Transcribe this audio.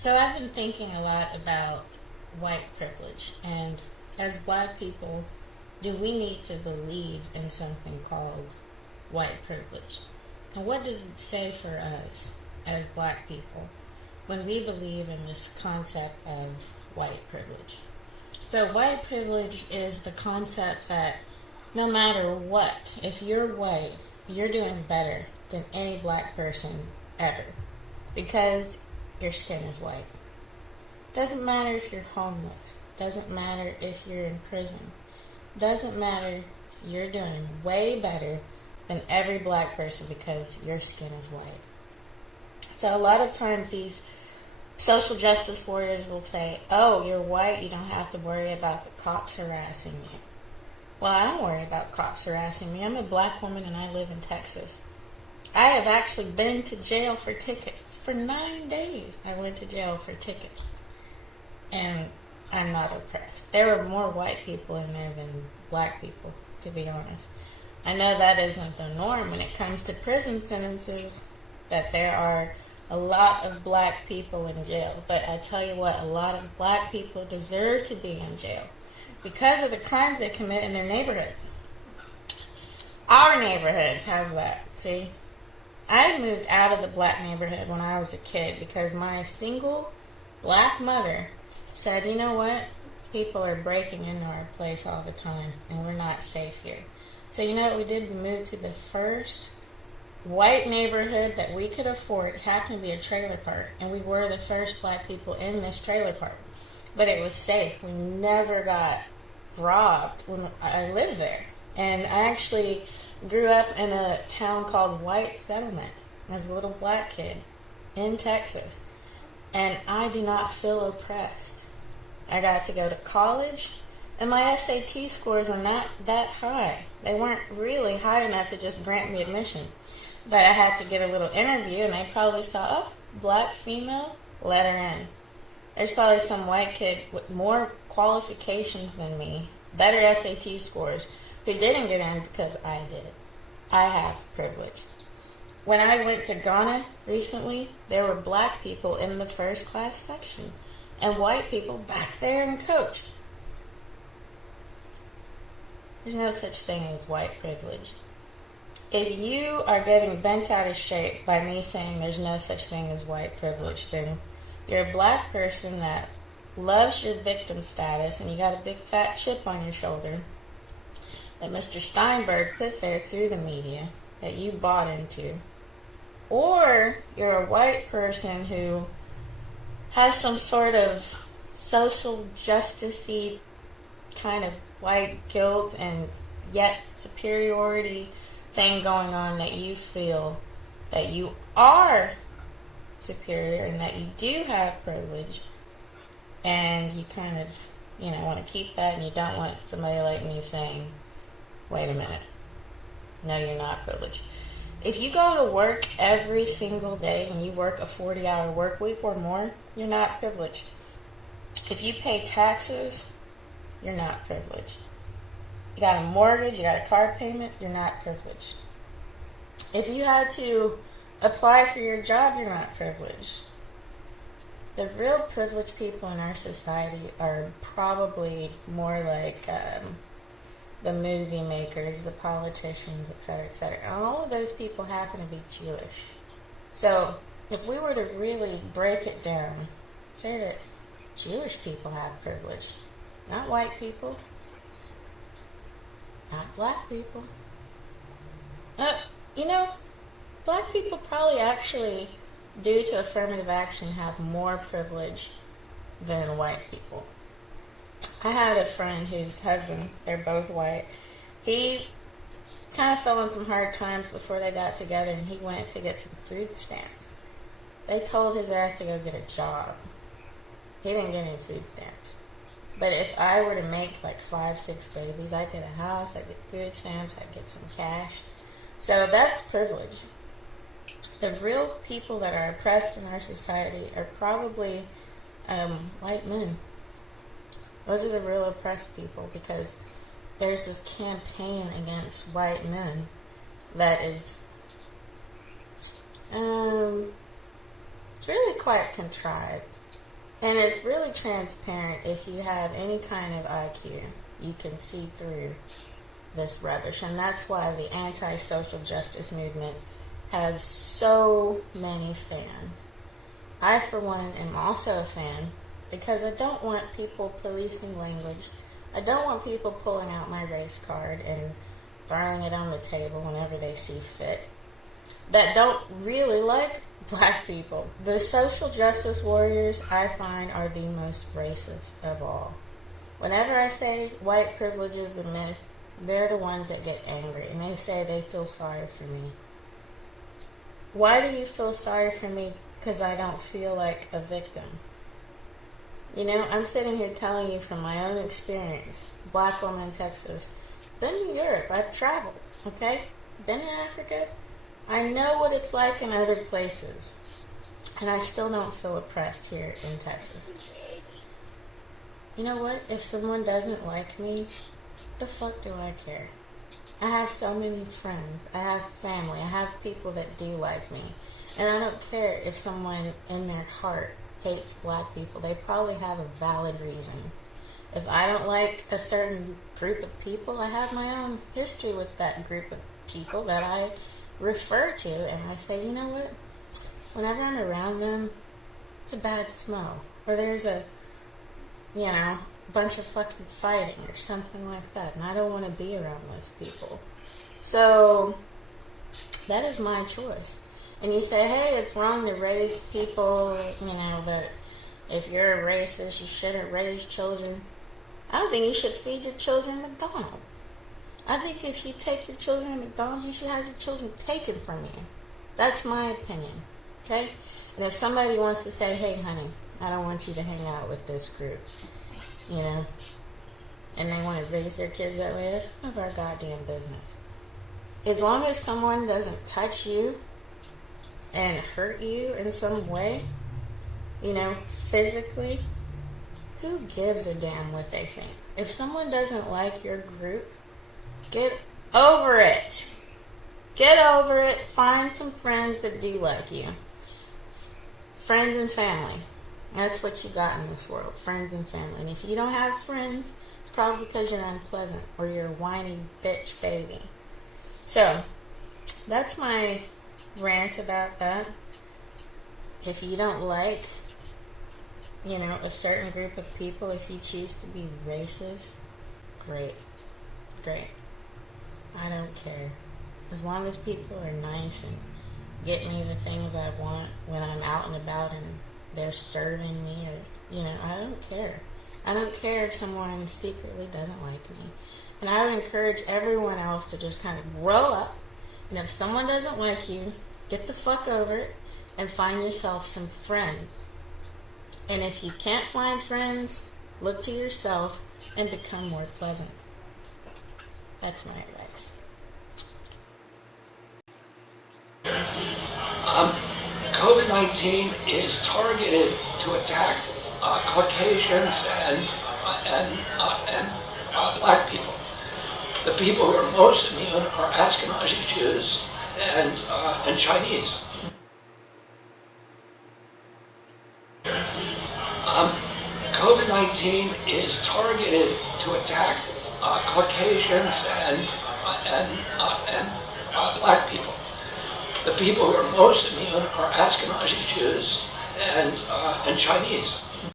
So I've been thinking a lot about white privilege, and as black people, do we need to believe in something called white privilege? And what does it say for us as black people when we believe in this concept of white privilege? So white privilege is the concept that no matter what, if you're white, you're doing better than any black person ever because your skin is white. Doesn't matter if you're homeless. Doesn't matter if you're in prison. Doesn't matter. You're doing way better than every black person because your skin is white. So a lot of times these social justice warriors will say, oh, you're white, you don't have to worry about the cops harassing you. Well, I don't worry about cops harassing me. I'm a black woman and I live in Texas. I have actually been to jail for tickets. For 9 days I went to jail for tickets. And I'm not oppressed. There were more white people in there than black people, to be honest. I know that isn't the norm when it comes to prison sentences, that there are a lot of black people in jail. But I tell you what, a lot of black people deserve to be in jail because of the crimes they commit in their neighborhoods. Our neighborhoods, how's that? See? I moved out of the black neighborhood when I was a kid because my single black mother said, you know what? People are breaking into our place all the time, and we're not safe here. So you know what we did? We moved to the first white neighborhood that we could afford. It happened to be a trailer park, and we were the first black people in this trailer park. But it was safe. We never got robbed when I lived there. And I actually grew up in a town called White Settlement as a little black kid in Texas. And I do not feel oppressed. I got to go to college, and my SAT scores were not that high. They weren't really high enough to just grant me admission. But I had to get a little interview, and they probably saw, oh, black female, let her in. There's probably some white kid with more qualifications than me, better SAT scores, who didn't get in because I did. I have privilege. When I went to Ghana recently, there were black people in the first class section and white people back there in coach. There's no such thing as white privilege. If you are getting bent out of shape by me saying there's no such thing as white privilege, then you're a black person that loves your victim status and you got a big fat chip on your shoulder that Mr. Steinberg put there through the media that you bought into. Or you're a white person who has some sort of social justice-y kind of white guilt and yet superiority thing going on, that you feel that you are superior and that you do have privilege, and you kind of, want to keep that, and you don't want somebody like me saying, wait a minute, no, you're not privileged. If you go to work every single day and you work a 40-hour work week or more, you're not privileged. If you pay taxes, you're not privileged. You got a mortgage, you got a car payment, you're not privileged. If you had to apply for your job, you're not privileged. The real privileged people in our society are probably more like the movie makers, the politicians, etc., etc. And all of those people happen to be Jewish. So if we were to really break it down, say that Jewish people have privilege, not white people, not black people. Black people probably actually, due to affirmative action, have more privilege than white people. I had a friend whose husband, they're both white, he kind of fell in some hard times before they got together, and he went to get some food stamps. They told his ass to go get a job. He didn't get any food stamps. But if I were to make like 5, 6 babies, I'd get a house, I'd get food stamps, I'd get some cash. So that's privilege. The real people that are oppressed in our society are probably white men. Those are the real oppressed people, because there's this campaign against white men that is it's really quite contrived. And it's really transparent. If you have any kind of IQ, you can see through this rubbish. And that's why the anti-social justice movement has so many fans. I, for one, am also a fan because I don't want people policing language. I don't want people pulling out my race card and throwing it on the table whenever they see fit that don't really like black people. The social justice warriors, I find, are the most racist of all. Whenever I say white privilege is a myth, they're the ones that get angry, and they say they feel sorry for me. Why do you feel sorry for me? Because I don't feel like a victim. You know, I'm sitting here telling you from my own experience. Black woman in Texas. Been to Europe. I've traveled. Okay? Been in Africa. I know what it's like in other places. And I still don't feel oppressed here in Texas. You know what? If someone doesn't like me, the fuck do I care? I have so many friends. I have family. I have people that do like me. And I don't care if someone in their heart hates black people. They probably have a valid reason. If I don't like a certain group of people, I have my own history with that group of people that I refer to. And I say, you know what? Whenever I'm around them, it's a bad smell. Or there's a, you know, bunch of fucking fighting or something like that. And I don't want to be around those people. So that is my choice. And you say, hey, it's wrong to raise people, you know, that if you're a racist, you shouldn't raise children. I don't think you should feed your children McDonald's. I think if you take your children to McDonald's, you should have your children taken from you. That's my opinion, okay? And if somebody wants to say, hey, honey, I don't want you to hang out with this group, you know, and they want to raise their kids that way, that's none of our goddamn business. As long as someone doesn't touch you and hurt you in some way, you know, physically, who gives a damn what they think? If someone doesn't like your group, get over it. Get over it. Find some friends that do like you. Friends and family. That's what you got in this world. Friends and family. And if you don't have friends, it's probably because you're unpleasant or you're a whiny bitch baby. So, that's my rant about that. If you don't like, you know, a certain group of people, if you choose to be racist, great. Great. I don't care. As long as people are nice and get me the things I want when I'm out and about and they're serving me, or, you know, I don't care. I don't care if someone secretly doesn't like me. And I would encourage everyone else to just kind of grow up. And if someone doesn't like you, get the fuck over it and find yourself some friends. And if you can't find friends, look to yourself and become more pleasant. That's my advice. COVID-19 is targeted to attack Caucasians and black people. The people who are most immune are Ashkenazi Jews and Chinese. COVID-19 is targeted to attack Caucasians and black people. The people who are most immune are Ashkenazi Jews and Chinese.